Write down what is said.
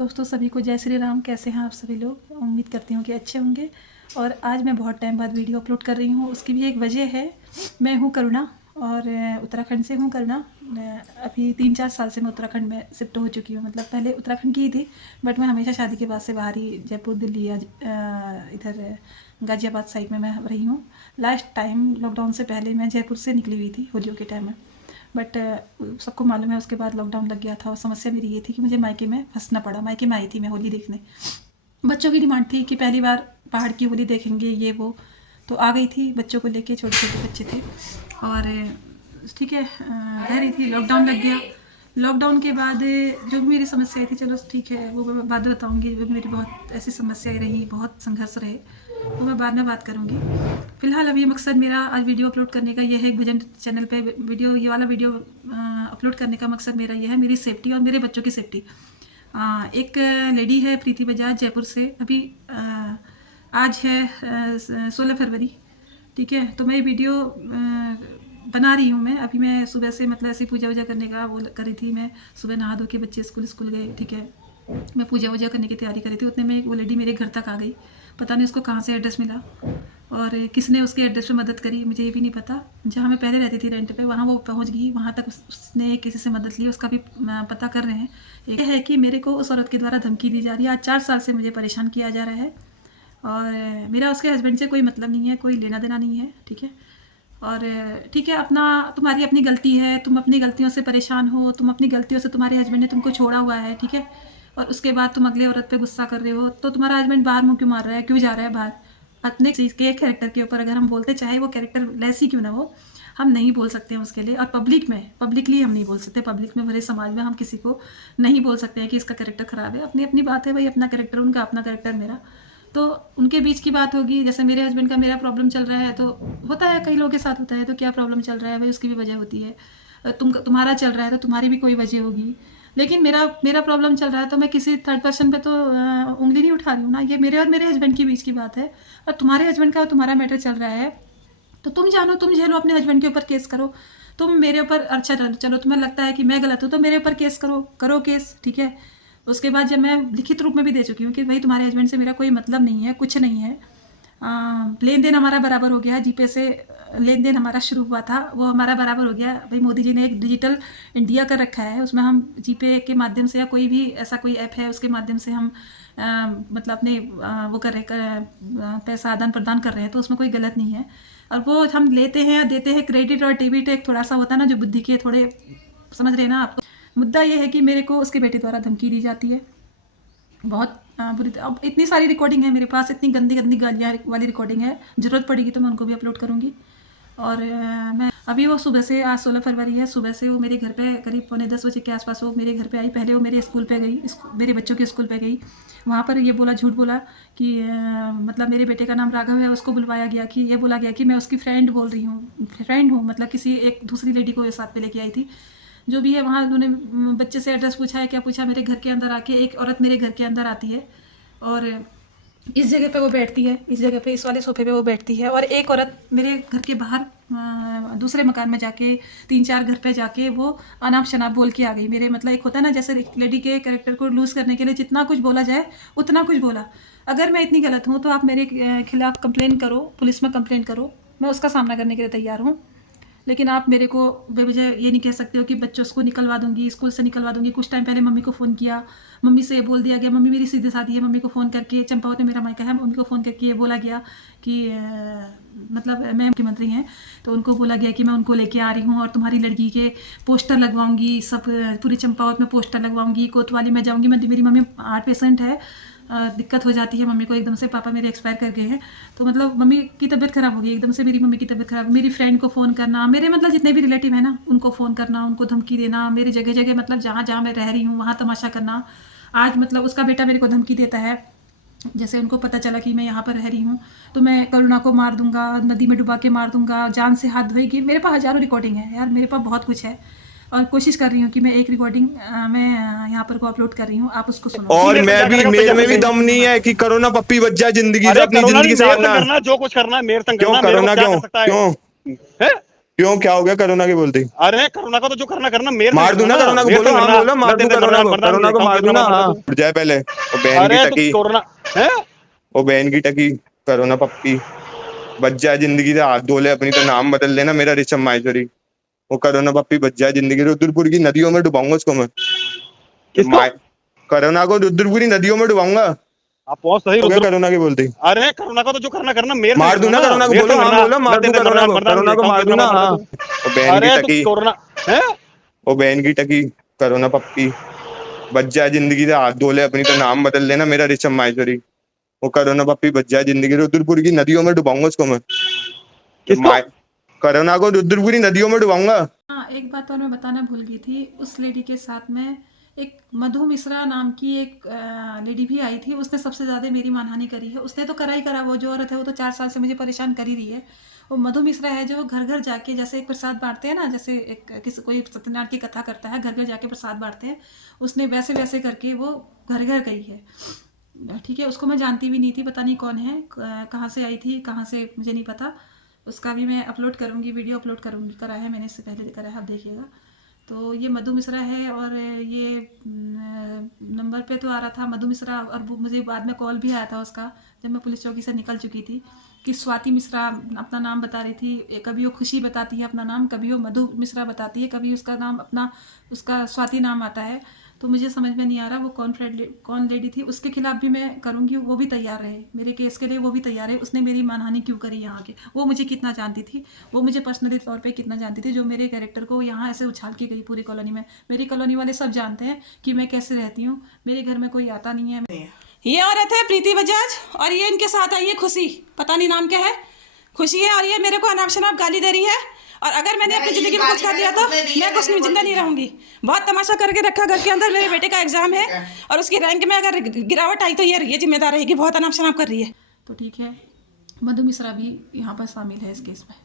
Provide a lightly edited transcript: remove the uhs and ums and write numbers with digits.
दोस्तों सभी को जय श्री राम। कैसे हैं आप सभी लोग? उम्मीद करती हूँ कि अच्छे होंगे। और आज मैं बहुत टाइम बाद वीडियो अपलोड कर रही हूँ। उसकी भी एक वजह है। मैं हूँ करुणा और उत्तराखंड से हूँ। करुणा अभी 3-4 साल से मैं उत्तराखंड में शिफ्ट हो चुकी हूँ। मतलब पहले उत्तराखंड की ही थी, बट मैं हमेशा शादी के बाद से बाहर ही जयपुर, दिल्ली या इधर गाज़ियाबाद साइड में मैं रही हूँ। लास्ट टाइम लॉकडाउन से पहले मैं जयपुर से निकली हुई थी होलियों के टाइम में। बट सबको मालूम है उसके बाद लॉकडाउन लग गया था। और समस्या मेरी ये थी कि मुझे मायके में फंसना पड़ा। मायके में आई थी मैं होली देखने। बच्चों की डिमांड थी कि पहली बार पहाड़ की होली देखेंगे, ये वो। तो आ गई थी बच्चों को लेके। छोटे छोटे बच्चे थे और ठीक है रह रही थी। लॉकडाउन लग गया। लॉकडाउन के बाद जो भी मेरी समस्याएं थी, चलो ठीक है वो मैं बाद में बताऊँगी। जो मेरी बहुत ऐसी समस्याएं रही, बहुत संघर्ष रहे, वो मैं बाद में बात करूँगी। फिलहाल अभी मकसद मेरा आज वीडियो अपलोड करने का यह है। भजन चैनल पे वीडियो, ये वाला वीडियो अपलोड करने का मकसद मेरा यह है, मेरी सेफ्टी और मेरे बच्चों की सेफ्टी। एक लेडी है प्रीति बजाज, जयपुर से। अभी आज है 16 फरवरी, ठीक है। तो मैं वीडियो बना रही हूँ। मैं अभी मैं सुबह से मतलब ऐसी पूजा वूजा करने का वो करी थी। मैं सुबह नहा धो के बच्चे स्कूल गए, ठीक है। मैं पूजा वूजा करने की तैयारी करी थी। उतने में वो लेडी मेरे घर तक आ गई। पता नहीं उसको कहाँ से एड्रेस मिला और किसने उसके एड्रेस पे मदद करी, मुझे ये भी नहीं पता। जहाँ मैं पहले रहती थी रेंट पे, वहाँ वो पहुँच गई। वहाँ तक उसने किसी से मदद ली, उसका भी पता कर रहे हैं। एक है कि मेरे को उस औरत के द्वारा धमकी दी जा रही है। आज 4 साल से मुझे परेशान किया जा रहा है और मेरा उसके हस्बैंड से कोई मतलब नहीं है, कोई लेना देना नहीं है, ठीक है। और ठीक है, अपना तुम्हारी अपनी गलती है, तुम अपनी गलतियों से परेशान हो, तुम अपनी गलतियों से, तुम्हारे हस्बैंड ने तुमको छोड़ा हुआ है, ठीक है। और उसके बाद तुम अगले औरत पे गुस्सा कर रहे हो। तो तुम्हारा हस्बैंड बाहर मुंह क्यों मार रहा है, क्यों जा रहा है बाहर? अपने चीज़ के कैरेक्टर के ऊपर अगर हम बोलते, चाहे वो कैरेक्टर लेस ही क्यों ना हो, हम नहीं बोल सकते हैं उसके लिए। और पब्लिक में, पब्लिकली हम नहीं बोल सकते। पब्लिक में, भरे समाज में हम किसी को नहीं बोल सकते हैं कि इसका कैरेक्टर ख़राब है। अपनी अपनी बात है भाई, अपना कैरेक्टर उनका, अपना कैरेक्टर मेरा। तो उनके बीच की बात होगी। जैसे मेरे हस्बैंड का मेरा प्रॉब्लम चल रहा है, तो होता है, कई लोगों के साथ होता है। तो क्या प्रॉब्लम चल रहा है भाई, उसकी भी वजह होती है। तुम्हारा चल रहा है तो तुम्हारी भी कोई वजह होगी। लेकिन मेरा मेरा प्रॉब्लम चल रहा है तो मैं किसी थर्ड पर्सन पे तो उंगली नहीं उठा रही हूँ ना। ये मेरे और मेरे हस्बैंड के बीच की बात है। और तुम्हारे हस्बैंड का और तुम्हारा मैटर चल रहा है तो तुम जानो, तुम झेलो, अपने हस्बैंड के ऊपर केस करो। तुम मेरे ऊपर, अच्छा चलो तुम्हें लगता है कि मैं गलत हूँ तो मेरे ऊपर केस करो केस, ठीक है। उसके बाद जब मैं लिखित रूप में भी दे चुकी हूँ कि भाई तुम्हारे हस्बैंड से मेरा कोई मतलब नहीं है, कुछ नहीं है। लेन देन हमारा बराबर हो गया है। जीपे से लेन देन हमारा शुरू हुआ था, वो हमारा बराबर हो गया भाई। मोदी जी ने एक डिजिटल इंडिया कर रखा है, उसमें हम जीपे के माध्यम से या कोई भी ऐसा कोई ऐप है उसके माध्यम से हम मतलब अपने वो कर रहे पैसा आदान प्रदान कर रहे हैं। तो उसमें कोई गलत नहीं है। और वो हम लेते हैं या देते हैं, क्रेडिट और डेबिट एक थोड़ा सा होता है ना, जो बुद्धि के थोड़े, समझ रहे हैं ना आप। मुद्दा ये है कि मेरे को उसके बेटे द्वारा धमकी दी जाती है, बहुत बुरी। अब इतनी सारी रिकॉर्डिंग है मेरे पास, इतनी गंदी गंदी गालियाँ वाली रिकॉर्डिंग है। ज़रूरत पड़ेगी तो मैं उनको भी अपलोड करूँगी। और मैं अभी वो सुबह से, आज 16 फरवरी है, सुबह से वो मेरे घर पे करीब 9:45 के आसपास वो मेरे घर पे आई। पहले वो मेरे स्कूल पे गई, मेरे बच्चों के स्कूल पे गई। वहाँ पर ये बोला, झूठ बोला कि मतलब मेरे बेटे का नाम राघव है। उसको बुलवाया गया कि ये बोला गया कि मैं उसकी फ्रेंड बोल रही हूँ, फ्रेंड हूँ, मतलब किसी एक दूसरी लेडी को साथ में लेके आई थी। जो भी है, वहाँ उन्होंने बच्चे से एड्रेस पूछा है, क्या पूछा, मेरे घर के अंदर आके एक औरत मेरे घर के अंदर आती है और इस जगह पे वो बैठती है, इस जगह पे, इस वाले सोफे पे वो बैठती है। और एक औरत मेरे घर के बाहर दूसरे मकान में जाके, 3-4 घर पे जाके वो अनाप शनाप बोल के आ गई। मेरे मतलब एक होता है ना, जैसे एक लेडी के कैरेक्टर को लूज़ करने के लिए जितना कुछ बोला जाए उतना कुछ बोला। अगर मैं इतनी गलत हूँ तो आप मेरे खिलाफ कंप्लेन करो, पुलिस में कंप्लेन करो, मैं उसका सामना करने के लिए तैयार हूँ। लेकिन आप मेरे को बेवजह ये नहीं कह सकते हो कि बच्चों को निकलवा दूंगी, स्कूल से निकलवा दूंगी। कुछ टाइम पहले मम्मी को फ़ोन किया, मम्मी से बोल दिया गया, मम्मी मेरी सीधे साधी है। मम्मी को फ़ोन करके, चंपावत में मेरा मायका है, मम्मी को फ़ोन करके ये बोला गया कि मतलब मैं मुख्यमंत्री हैं तो उनको बोला गया कि मैं उनको लेके आ रही हूँ और तुम्हारी लड़की के पोस्टर लगवाऊंगी, सब पूरी चंपावत में पोस्टर लगवाऊंगी। कोतवाली में जाऊँगी। मेरी मम्मी हार्ट पेशेंट है, दिक्कत हो जाती है मम्मी को एकदम से। पापा मेरे एक्सपायर कर गए हैं, तो मतलब मम्मी की तबीयत ख़राब हो गई एकदम से। मेरी मम्मी की तबीयत ख़राब, मेरी फ्रेंड को फ़ोन करना, मेरे मतलब जितने भी रिलेटिव हैं ना उनको फ़ोन करना, उनको धमकी देना, मेरी जगह जगह मतलब जहाँ जहाँ मैं रह रही हूँ वहाँ तमाशा करना। आज मतलब उसका बेटा मेरे को धमकी देता है, जैसे उनको पता चला कि मैं यहाँ पर रह रही हूँ तो मैं करुणा को मार दूंगा, नदी में डुबा के मार दूंगा, जान से हाथ धोएगी। मेरे पास हज़ारों रिकॉर्डिंग है यार, मेरे पास बहुत कुछ है। और कोशिश कर रही हूँ कि मैं एक रिकॉर्डिंग मैं यहाँ पर को अपलोड कर रही हूँ, आप उसको सुनो। और मैं भी, मेरे में भी दम नहीं है कि करोना पप्पी बच जाए जिंदगी से, अपनी जिंदगी मेरे संग सारना। करना, जो कुछ करना है मेरे संग क्यों करना, मेरे को करोना, क्या क्यों कर सकता है? क्यों हैं? क्यों, क्या हो गया कोरोना की बोलते ही? अरे कोरोना का तो जो करना करना, मेरे मार दूं ना कोरोना को, बोलो हाँ बोलो, मार दूं कोरोना को मार दूं ना, हाँ उठ जाए पहले वो बहन की अरे टकी, तो कोरोना है। वो बहन की टकी कोरोना पप्पी बच जाए जिंदगी से, हाथ धो ले अपनी, तो नाम बदल लेना मेरा ऋषभ माहेश्वरी। वो कोरोना पप्पी बच जाए जिंदगी से, रुद्रपुर की नदियों में डुबाऊंगा उसको मैं। किसको? कोरोना को रुद्रपुर की नदियों में डुबाऊंगा। आप पहुंच सही हो गया रुद्र। कोरोना की बोलते ही? अरे कोरोना का तो जो करना करना, मेरे मार दूं ना कोरोना को, बोलो हाँ बोलो, मार दूं कोरोना को मार दूं ना, हाँ वो बहन की अरे टकी, तो कोरोना है। वो बहन की टकी कोरोना पप्पी बच जाए जिंदगी से, हाथ धो ले अपनी, तो नाम बदल लेना मेरा ऋषभ माहेश्वरी। वो कोरोना पप्पी बच जाए जिंदगी से, रुद्रपुर की नदियों में डुबाऊंगा उसको मैं। किसको? कोरोना को रुद्रपुर की नदियों में डुबाऊंगा। हाँ, एक बात और मैं बताना भूल गई थी। उस लेडी के साथ में एक मधु मिश्रा नाम की एक लेडी भी आई थी। उसने सबसे ज़्यादा मेरी मानहानि करी है। उसने तो करा ही करा, वो जो औरत है वो तो 4 साल से मुझे परेशान कर ही रही है। वो मधु मिश्रा है जो घर घर जाके, जैसे एक प्रसाद बांटते हैं ना, जैसे एक किसी कोई सत्यनारायण की कथा करता है, घर घर जाके प्रसाद बांटते हैं, उसने वैसे वैसे करके वो घर घर गई है। ठीक है, उसको मैं जानती भी नहीं थी, पता नहीं कौन है, कहाँ से आई थी, कहाँ से मुझे नहीं पता। उसका भी मैं अपलोड करूँगी, वीडियो अपलोड करूँगी, करा है मैंने, इससे पहले करा है, आप देखिएगा। तो ये मधु मिश्रा है, और ये नंबर पे तो आ रहा था मधु मिश्रा, और वो मुझे बाद में कॉल भी आया था उसका, जब मैं पुलिस चौकी से निकल चुकी थी, कि स्वाति मिश्रा अपना नाम बता रही थी। कभी वो खुशी बताती है अपना नाम, कभी वो मधु मिश्रा बताती है, कभी उसका नाम अपना, उसका स्वाति नाम आता है। तो मुझे समझ में नहीं आ रहा वो कौन लेडी थी। उसके खिलाफ भी मैं करूँगी, वो भी तैयार रहे मेरे केस के लिए, वो भी तैयार है। उसने मेरी मानहानि क्यों करी यहाँ के, वो मुझे कितना जानती थी, वो मुझे पर्सनली तौर पे कितना जानती थी, जो मेरे कैरेक्टर को यहाँ ऐसे उछाल के गई पूरी कॉलोनी में। मेरी कॉलोनी वाले सब जानते हैं कि मैं कैसे रहती हूँ, मेरे घर में कोई आता नहीं है। ये औरत है प्रीति बजाज, और ये इनके साथ आई है खुशी, पता नहीं नाम क्या है, खुशी है, और ये मेरे को अनाप शनाप गाली दे रही है। और अगर मैंने अपनी जिंदगी में कुछ कर दिया तो मैं कुछ नहीं, जिंदा नहीं रहूंगी। बहुत तमाशा करके रखा घर के अंदर। मेरे बेटे का एग्जाम है और उसकी रैंक में अगर गिरावट आई तो ये जिम्मेदार रहेगी, बहुत अनाप शनाप कर रही है। तो ठीक है, मधु मिश्रा भी यहाँ पर शामिल है इस केस में।